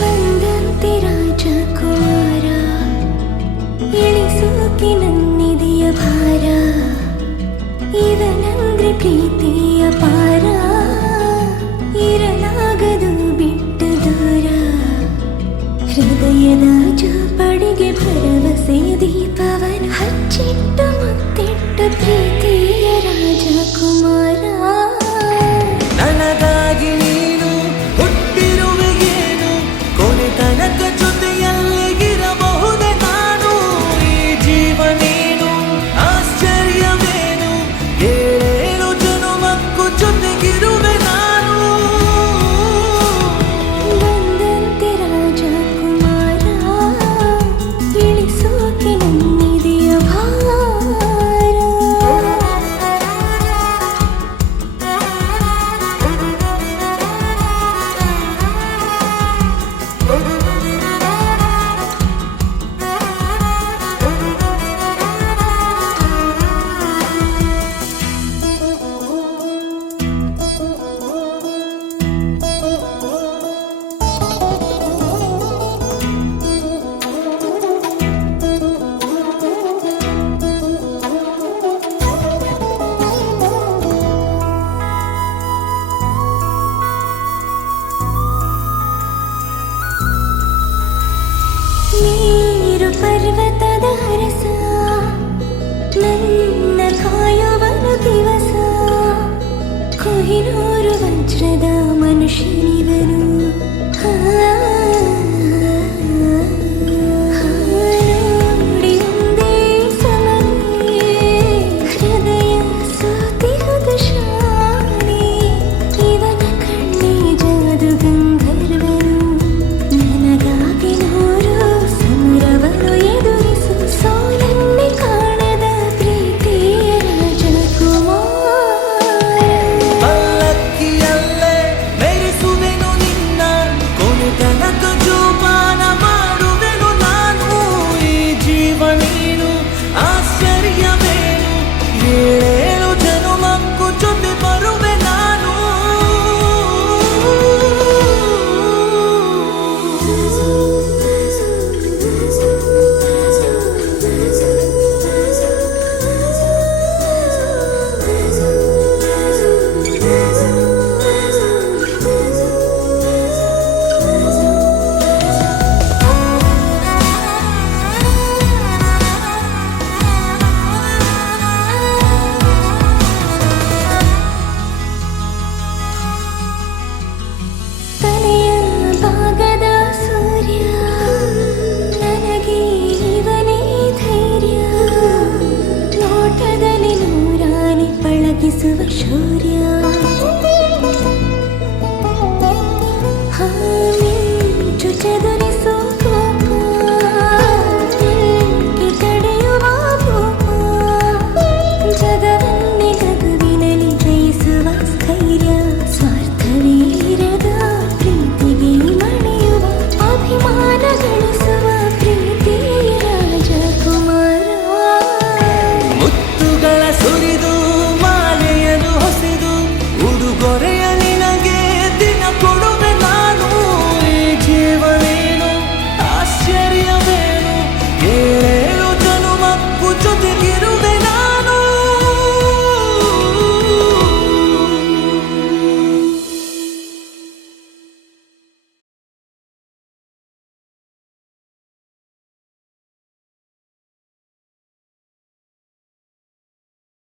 ಬಂದಂತೆ ರಾಜಕುಮಾರ ಇಳಿಸೋಕೆ ನನ್ನಿದೆಯ ಭಾರ ಇವನಂದ್ರೆ ಪ್ರೀತಿಯ ಪಾರ ಇರಲಾಗದು ಬಿಟ್ಟು ದೂರ ಹೃದಯದ ಜೋಪಡಿಗೆ ಭರವಸೆ ದೀಪವನ ಹಚ್ಚಿಟ್ಟು ಮುತ್ತಿಟ್ಟು ಪ್ರೀತಿಯ ರಾಜಕುಮಾರ ನನಗಾಗಿ ನೀನು ಹುಟ್ಟಿರುವೆಗೇನು ಕೊನೆ ತನಕ ಜೊತೆಯಲ್ಲಿಗಿರಬಹುದೇ ನಾನು ಈ ಜೀವ ನೀನು ಆಶ್ಚರ್ಯವೇನು ಏಳೇಳು ಜನುಮಕ್ಕೂ ಜೊತೆಗಿರುವೆ ನಾನು ಬಂದಂತೆ ರಾಜಕುಮಾರ ಇಳಿಸೋಕೆ ನನ್ನಿದೆಯ ಭಾರ ನೀರು ಪರ್ವತದ ರಸ ನನ್ನ ಕಾಯುವನು ದಿವಸ ಕೊಹಿನೂರು ವಜ್ರದ ಮನುಷ್ಯನಿವನು ನೋಡಿ ಒಂದೇ ಸಮನೆ ಹೃದಯ ಸೋತಿರುವುದು ಶಾನೆ ಇವನ ಕಣ್ಣೆ ಜಾದು ಗಂಧರ್ವನು ನನಗಾಗಿ ನೂರು ಸಮರವನ್ನು ಎದುರಿಸು ಸೋಲನ್ನೇ ಕಾಣದ ಪ್ರೀತಿಯ ರಾಜಕುಮಾರ ಪಲ್ಲಕ್ಕಿಯಲ್ಲೇ ಮೆರೆಸುವೆನು ನಿನ್ನ ಕೊನೆ ತನಕ ಜೋಪಾನ ಮಾಡುವೆನು ನಾನು ಈ ಜೀವ ನೀನು ಆಶ್ಚರ್ಯವೇನು ಏಳೇಳು ಜನುಮಕ್ಕೂ ಜೊತೆ ಬರುವೆ ನಾನು ತಲೆಯ ಭಾಗದ ಸೂರ್ಯ ನನಗೆ ಇವನೇ ಧೈರ್ಯ ನೋಟದಲ್ಲಿ ನೂರಾನೆ ಪಳಗಿಸುವ ಶೌರ್ಯ